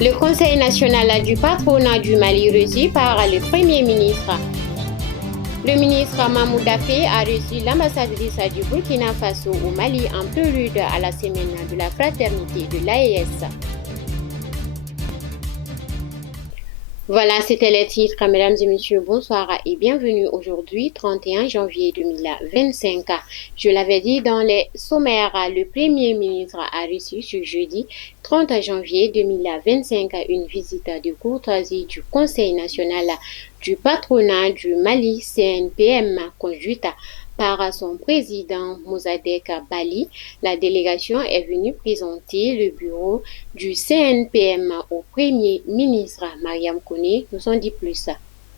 Le Conseil national du patronat du Mali reçu par le Premier ministre. Le ministre Mahmoud Daffé a reçu l'ambassadrice du Burkina Faso au Mali en prélude à la semaine de la fraternité de l'AES. Voilà, c'était les titres. Mesdames et messieurs, bonsoir et bienvenue aujourd'hui, 31 janvier 2025. Je l'avais dit dans les sommaires, le Premier ministre a reçu ce jeudi 30 janvier 2025 une visite de courtoisie du Conseil national du patronat du Mali CNPM conduite par son président Mossadegh Bali. La délégation est venue présenter le bureau du CNPM au Premier ministre Mariam Koné. Nous en dit plus.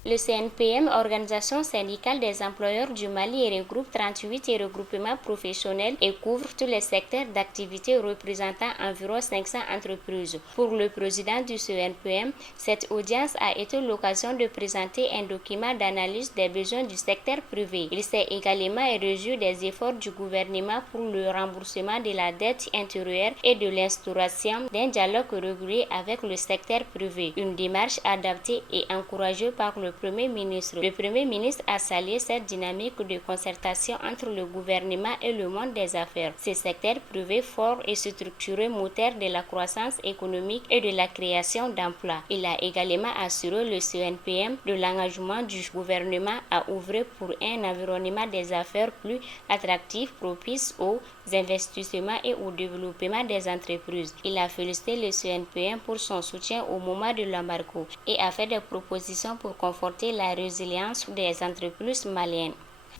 Le CNPM, Organisation syndicale des employeurs du Mali, regroupe 38 regroupements professionnels et couvre tous les secteurs d'activité représentant environ 500 entreprises. Pour le président du CNPM, cette audience a été l'occasion de présenter un document d'analyse des besoins du secteur privé. Il s'est également réjoui des efforts du gouvernement pour le remboursement de la dette intérieure et de l'instauration d'un dialogue régulier avec le secteur privé, une démarche adaptée et encouragée par le Premier ministre. Le Premier ministre a salué cette dynamique de concertation entre le gouvernement et le monde des affaires. Ce secteur privé fort et structuré moteur de la croissance économique et de la création d'emplois. Il a également assuré le CNPM de l'engagement du gouvernement à ouvrir pour un environnement des affaires plus attractif, propice aux investissements et au développement des entreprises. Il a félicité le CNPM pour son soutien au moment de l'embargo et a fait des propositions pour conforter la résilience des entreprises maliennes.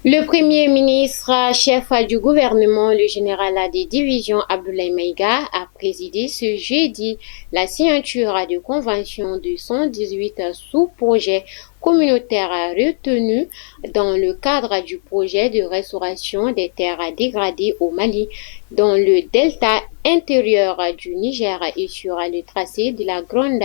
Le Premier ministre, chef du gouvernement, le général des divisions Abdoulaye Maïga, a présidé ce jeudi la signature de convention de 118 sous-projets communautaires retenus dans le cadre du projet de restauration des terres dégradées au Mali, dans le delta intérieur du Niger et sur le tracé de la Grande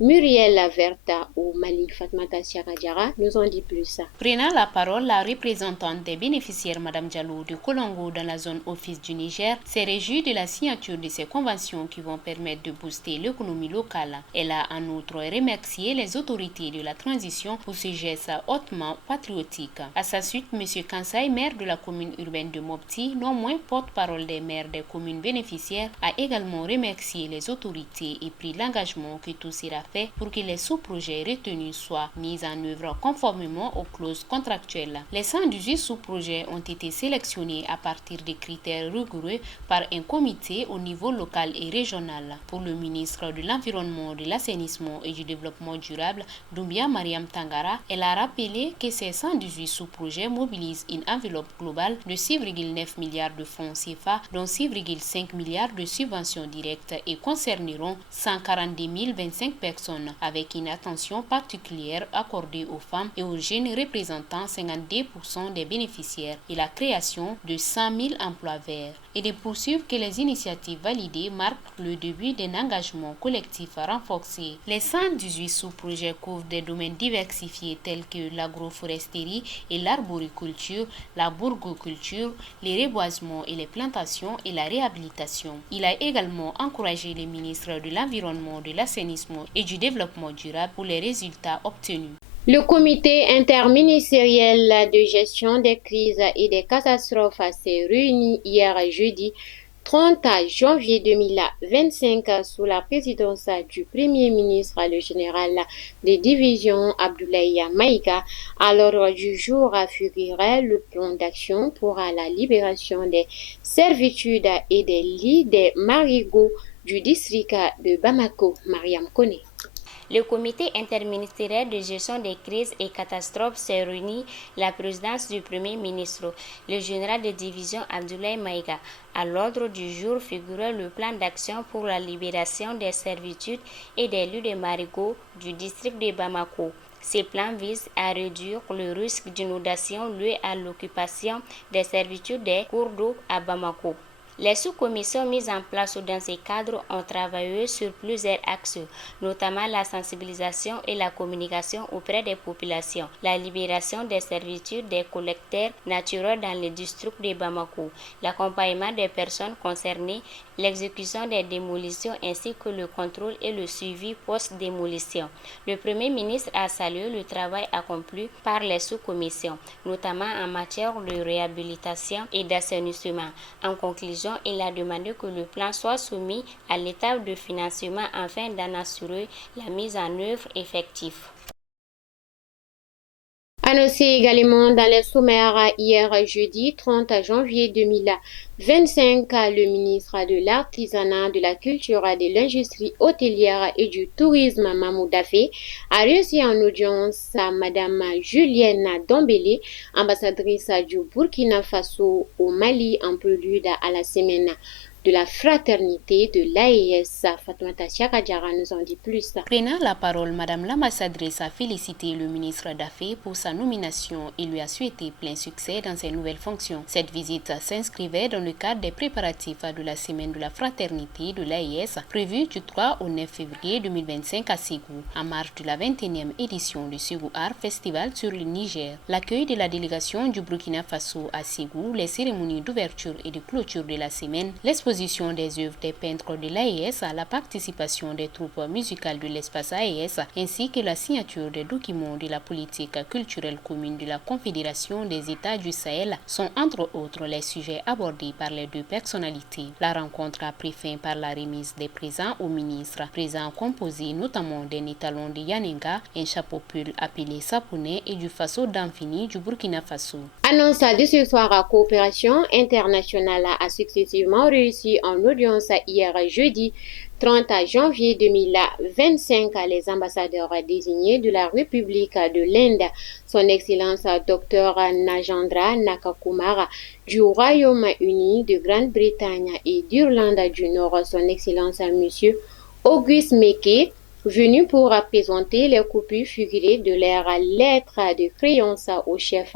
Muriel Verte au Mali. Fatmata Siakadjara nous en dit plus. Prenant la parole, la représentante des bénéficiaires, Mme Diallo de Kolongo dans la zone office du Niger, s'est réjouie de la signature de ces conventions qui vont permettre de booster l'économie locale. Elle a en outre remercié les autorités de la transition pour ce geste hautement patriotique. À sa suite, M. Kansai, maire de la commune urbaine de Mopti, non moins porte-parole des maires des communes bénéficiaires, a également remercié les autorités et pris l'engagement que tout sera fait pour que les sous-projets retenus soient mis en œuvre conformément aux clauses contractuelles. Les 118 sous-projets ont été sélectionnés à partir de critères rigoureux par un comité au niveau local et régional. Pour le ministre de l'Environnement, de l'Assainissement et du Développement durable, Doumbia Mariam Tangara, elle a rappelé que ces 118 sous-projets mobilisent une enveloppe globale de 6,9 milliards de francs CFA, dont 6,5 milliards de subventions directes et concerneront 142 025 personnes, avec une attention particulière accordée aux femmes et aux jeunes représentant 52% des bénéficiaires et la création de 100 000 emplois verts. Et de poursuivre que les initiatives validées marquent le début d'un engagement collectif renforcé. Les 118 sous-projets couvrent des domaines diversifiés tels que l'agroforesterie et l'arboriculture, la bourgoculture, les reboisements et les plantations et la réhabilitation. Il a également encouragé les ministres de l'Environnement, de l'Assainissement et du Développement durable pour les résultats obtenus. Le comité interministériel de gestion des crises et des catastrophes s'est réuni hier jeudi 30 janvier 2025 sous la présidence du Premier ministre, le général des divisions Abdoulaye Maïga. À l'ordre du jour figurait le plan d'action pour la libération des servitudes et des lits des marigots du district de Bamako. Mariam Koné. Le comité interministériel de gestion des crises et catastrophes s'est réuni la présidence du Premier ministre, le général de division Abdoulaye Maïga. À l'ordre du jour figurait le plan d'action pour la libération des servitudes et des lieux de marigots du district de Bamako. Ces plans visent à réduire le risque d'inondation lié à l'occupation des servitudes des cours d'eau à Bamako. Les sous-commissions mises en place dans ces cadres ont travaillé sur plusieurs axes, notamment la sensibilisation et la communication auprès des populations, la libération des servitudes des collecteurs naturels dans les districts de Bamako, l'accompagnement des personnes concernées, l'exécution des démolitions ainsi que le contrôle et le suivi post-démolition. Le Premier ministre a salué le travail accompli par les sous-commissions, notamment en matière de réhabilitation et d'assainissement. En conclusion, il a demandé que le plan soit soumis à l'étape de financement afin d'en assurer la mise en œuvre effective. Annoncé également dans les sommaires hier jeudi 30 janvier 2025, le ministre de l'Artisanat, de la Culture, de l'Industrie hôtelière et du Tourisme, Mamou Daffé, a reçu en audience à Madame Julienne Dombélé, ambassadrice du Burkina Faso au Mali, en prélude à la semaine de la fraternité de l'AES. Fatoumata Siakadjara nous en dit plus. Prenant la parole, Madame l'ambassadrice a félicité le ministre Daffé pour sa nomination et lui a souhaité plein succès dans ses nouvelles fonctions. Cette visite s'inscrivait dans le cadre des préparatifs de la semaine de la fraternité de l'AES, prévue du 3 au 9 février 2025 à Ségou, en marge de la 21e édition du Ségou Art Festival sur le Niger. L'accueil de la délégation du Burkina Faso à Ségou, les cérémonies d'ouverture et de clôture de la semaine, l'exposition des œuvres des peintres de l'AES, la participation des troupes musicales de l'espace AES, ainsi que la signature des documents de la politique culturelle commune de la Confédération des États du Sahel sont entre autres les sujets abordés par les deux personnalités. La rencontre a pris fin par la remise des présents aux ministres, présents composés notamment d'un étalon de Yanenga, un chapeau pull appelé Sapouné et du Faso d'Amfini du Burkina Faso. Annonce de ce soir à coopération internationale a successivement réussi en audience hier jeudi 30 janvier 2025 les ambassadeurs désignés de la République de l'Inde, son Excellence Dr Najendra Nakakumara du Royaume-Uni, de Grande-Bretagne et d'Irlande du Nord, son Excellence Monsieur Auguste Meke, venus pour présenter les copies figurées de leurs lettres de créance au chef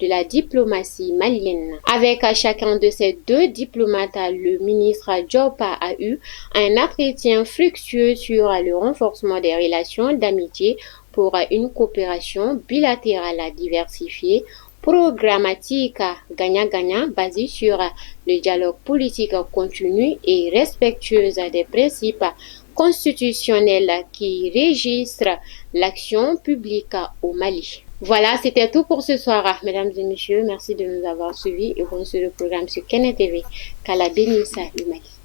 de la diplomatie malienne. Avec chacun de ces deux diplomates, le ministre Diop a eu un entretien fructueux sur le renforcement des relations d'amitié pour une coopération bilatérale diversifiée, programmatique, gagnant-gagnant, basée sur le dialogue politique continu et respectueuse des principes constitutionnels qui régissent l'action publique au Mali. Voilà, c'était tout pour ce soir, mesdames et messieurs. Merci de nous avoir suivis et bonne sur le programme sur Kenya TV. Qu'Allah bénisse le Mali.